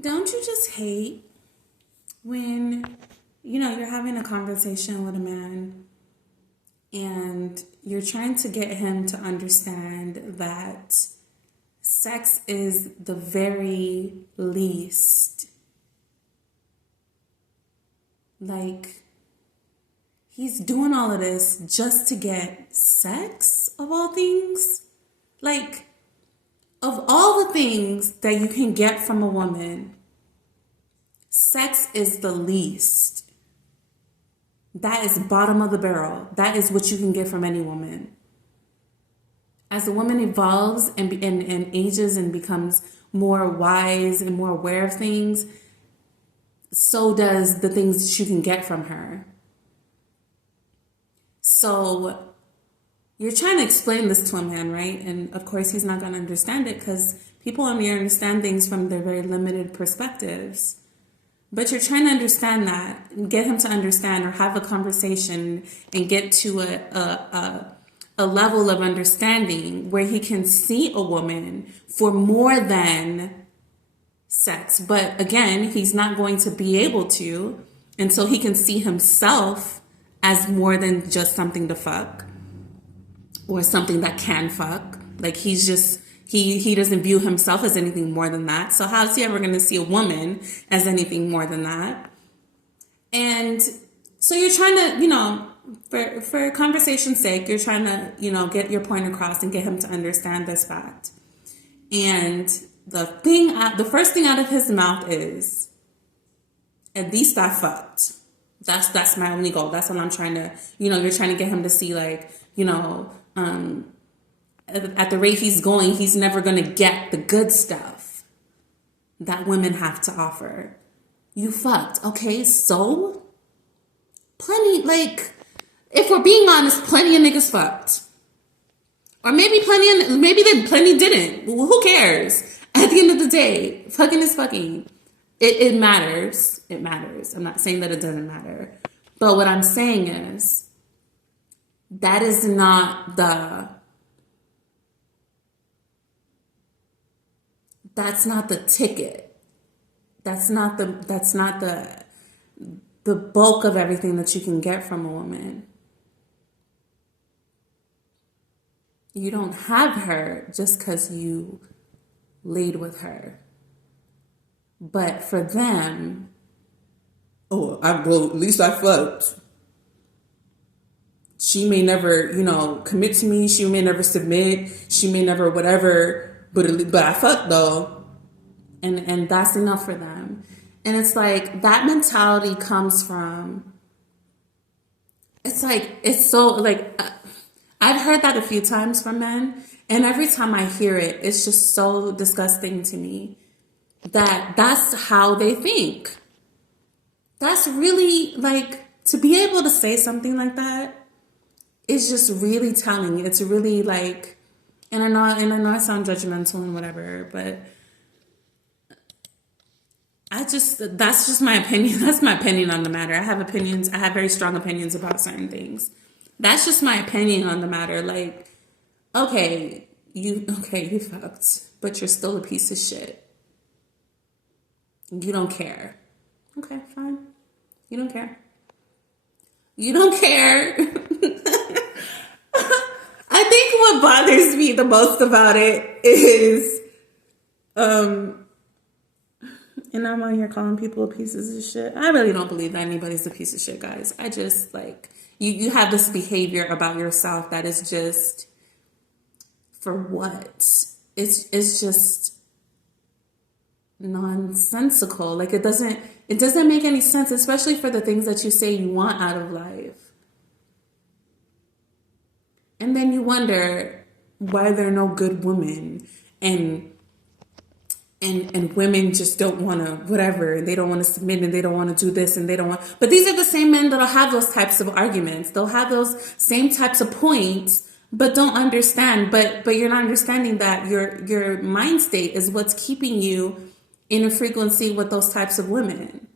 Don't you just hate when, you're having a conversation with a man and you're trying to get him to understand that sex is the very least, like, he's doing all of this just to get sex, of all things? Like, of all the things that you can get from a woman, sex is the least. That is bottom of the barrel. That is what you can get from any woman. As a woman evolves and ages and becomes more wise and more aware of things, so does the things that you can get from her. So you're trying to explain this to a man, right? And of course, he's not going to understand it because people only understand things from their very limited perspectives. But you're trying to understand that and get him to understand or have a conversation and get to a level of understanding where he can see a woman for more than sex. But again, he's not going to be able to until he can see himself as more than just something to fuck or something that can fuck. Like he's just, he doesn't view himself as anything more than that. So how's he ever going to see a woman as anything more than that? And so you're trying to, for conversation's sake, you're trying to, get your point across and get him to understand this fact. And the first thing out of his mouth is, at least I fucked. That's my only goal. That's what I'm trying to, you're trying to get him to see, like, at the rate he's going, he's never going to get the good stuff that women have to offer. You fucked. Okay, so plenty, like, if we're being honest, plenty of niggas fucked. Or maybe plenty didn't. Well, who cares? At the end of the day, fucking is fucking. It matters. It matters. I'm not saying that it doesn't matter. But what I'm saying is, that is not that's not the ticket. That's not the bulk of everything that you can get from a woman. You don't have her just because you laid with her. But for them, at least I fucked. She may never, commit to me. She may never submit. She may never whatever. But I fucked though. And that's enough for them. And it's like that mentality comes from, it's so like, I've heard that a few times from men. And every time I hear it, it's just so disgusting to me that that's how they think. That's really like, to be able to say something like that is just really telling. It's really like, and I know I sound judgmental and whatever, but that's just my opinion. That's my opinion on the matter. I have opinions. I have very strong opinions about certain things. That's just my opinion on the matter. Like, okay, you fucked, but you're still a piece of shit. You don't care. Okay, fine. You don't care. You don't care. I think what bothers me the most about it is, and I'm out here calling people pieces of shit. I really don't believe that anybody's a piece of shit, guys. I just, like, you have this behavior about yourself that is just, for what? It's just nonsensical. Like, it doesn't make any sense, especially for the things that you say you want out of life. And then you wonder why there are no good women and women just don't want to whatever, they don't want to submit and they don't want to do this and they don't want, but these are the same men that'll have those types of arguments. They'll have those same types of points, but don't understand, but you're not understanding that your mind state is what's keeping you in a frequency with those types of women.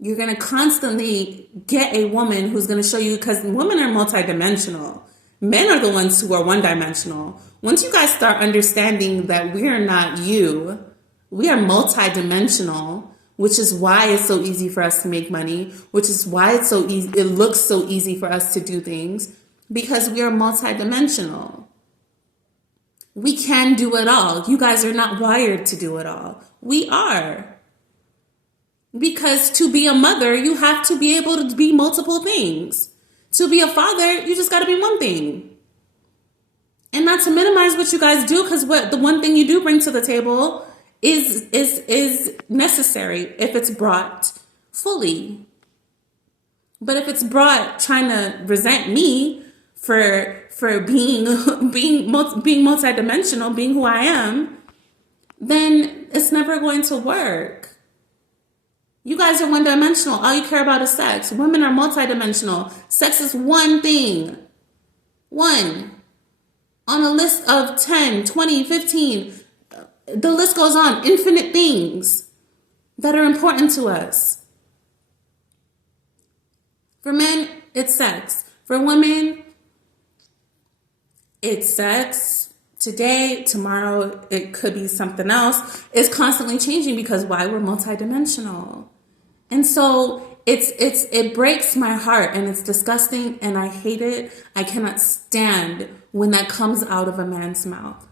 You're going to constantly get a woman who's going to show you, because women are multidimensional. Men are the ones who are one-dimensional. Once you guys start understanding that we're not you, We are multidimensional, which is why it's so easy for us to make money, which is why it's so easy, it looks so easy for us to do things, because we are multidimensional. We can do it all. You guys are not wired to do it all. We are. Because to be a mother, you have to be able to be multiple things. To be a father, you just got to be one thing. And not to minimize what you guys do, because what the one thing you do bring to the table is necessary if it's brought fully. But if it's brought trying to resent me for being multidimensional, being who I am, then it's never going to work. You guys are one-dimensional. All you care about is sex. Women are multidimensional. Sex is one thing. One. On a list of 10, 20, 15, the list goes on. Infinite things that are important to us. For men, it's sex. For women, it's sex. Today, tomorrow, it could be something else. It's constantly changing because why? We're multidimensional. And so it breaks my heart, and it's disgusting, and I hate it. I cannot stand when that comes out of a man's mouth,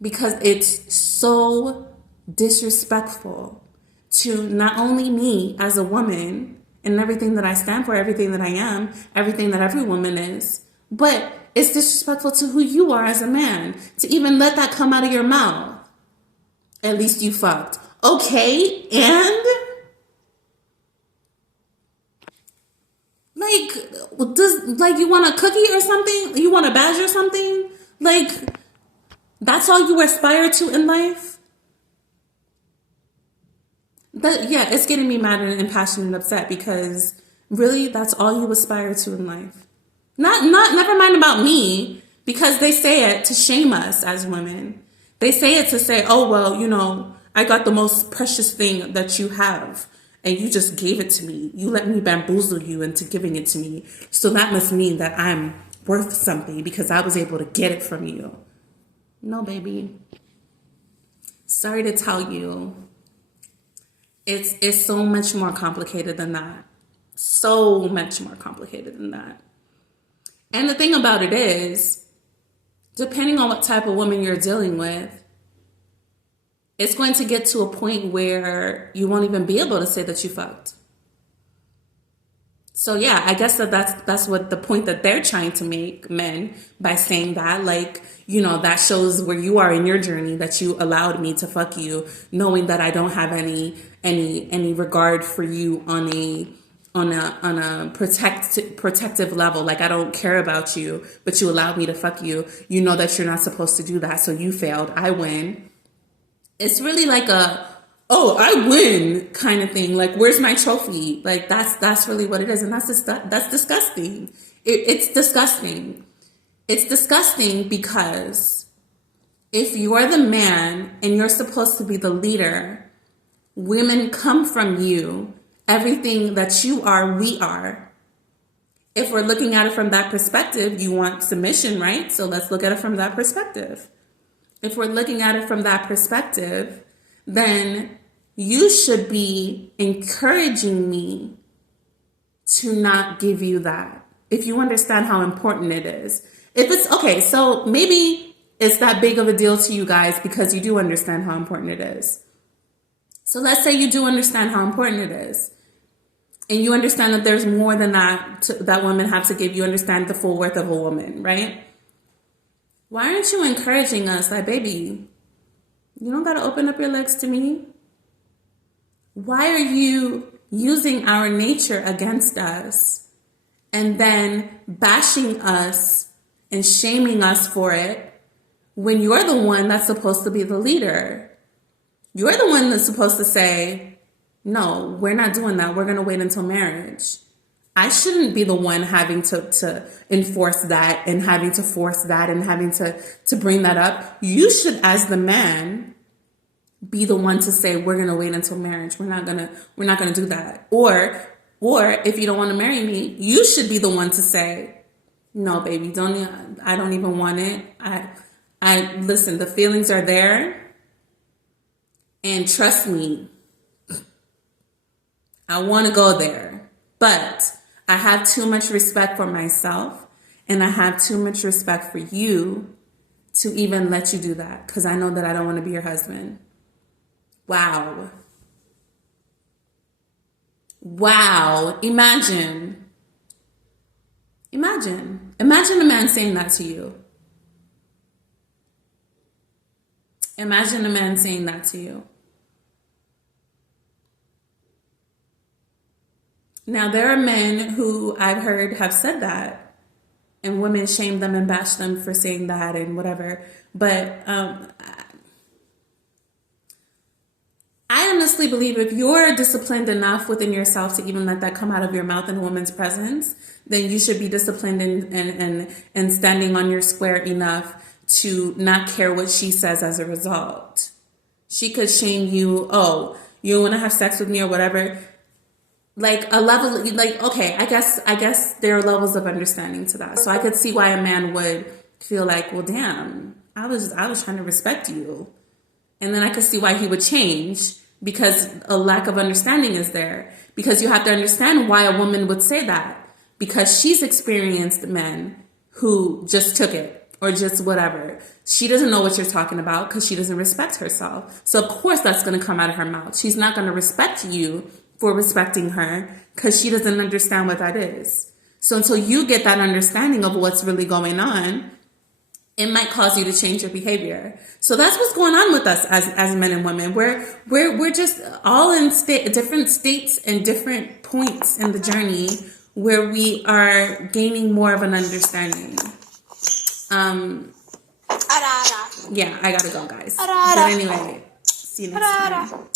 because it's so disrespectful to not only me as a woman and everything that I stand for, everything that I am, everything that every woman is, but it's disrespectful to who you are as a man to even let that come out of your mouth. At least you fucked. Okay, and like you want a cookie or something? You want a badge or something? Like, that's all you aspire to in life? It's getting me mad and passionate and upset, because really, that's all you aspire to in life. Never mind about me, because they say it to shame us as women. They say it to say, oh, well, I got the most precious thing that you have, and you just gave it to me. You let me bamboozle you into giving it to me. So that must mean that I'm worth something because I was able to get it from you. No, baby. Sorry to tell you. It's so much more complicated than that. So much more complicated than that. And the thing about it is, depending on what type of woman you're dealing with, it's going to get to a point where you won't even be able to say that you fucked. So yeah, I guess that's what the point that they're trying to make, men, by saying that, that shows where you are in your journey, that you allowed me to fuck you, knowing that I don't have any regard for you on a protective level. Like, I don't care about you, but you allowed me to fuck you. You know that you're not supposed to do that, so you failed. I win. It's really like I win kind of thing. Like, where's my trophy? Like, that's really what it is. And that's disgusting. It's disgusting. It's disgusting because if you're the man and you're supposed to be the leader, women come from you. Everything that you are, we are. If we're looking at it from that perspective, you want submission, right? So let's look at it from that perspective. If we're looking at it from that perspective, then you should be encouraging me to not give you that. If you understand how important it is. If it's okay, so maybe it's that big of a deal to you guys because you do understand how important it is. So let's say you do understand how important it is. And you understand that there's more than that women have to give. You understand the full worth of a woman, right? Why aren't you encouraging us? Like, baby, you don't got to open up your legs to me. Why are you using our nature against us and then bashing us and shaming us for it when you're the one that's supposed to be the leader? You're the one that's supposed to say, no, we're not doing that. We're going to wait until marriage. I shouldn't be the one having to enforce that and having to force that and having to bring that up. You should, as the man, be the one to say, we're going to wait until marriage. We're not going to do that. Or if you don't want to marry me, you should be the one to say, no, baby, I don't even want it. I listen, the feelings are there. And trust me, I want to go there. But I have too much respect for myself, and I have too much respect for you to even let you do that, because I know that I don't want to be your husband. Wow. Wow. Imagine a man saying that to you. Imagine a man saying that to you. Now, there are men who I've heard have said that, and women shame them and bash them for saying that and whatever. But I honestly believe if you're disciplined enough within yourself to even let that come out of your mouth in a woman's presence, then you should be disciplined and standing on your square enough to not care what she says as a result. She could shame you, oh, you want to have sex with me or whatever. Like a level, like, okay, I guess there are levels of understanding to that. So I could see why a man would feel like, well, damn, I was trying to respect you. And then I could see why he would change, because a lack of understanding is there. Because you have to understand why a woman would say that. Because she's experienced men who just took it or just whatever. She doesn't know what you're talking about because she doesn't respect herself. So of course that's going to come out of her mouth. She's not going to respect you for respecting her because she doesn't understand what that is. So until you get that understanding of what's really going on, it might cause you to change your behavior. So that's what's going on with us as men and women. We're just all in different states and different points in the journey where we are gaining more of an understanding. Yeah, I gotta go, guys. But anyway, see you next time.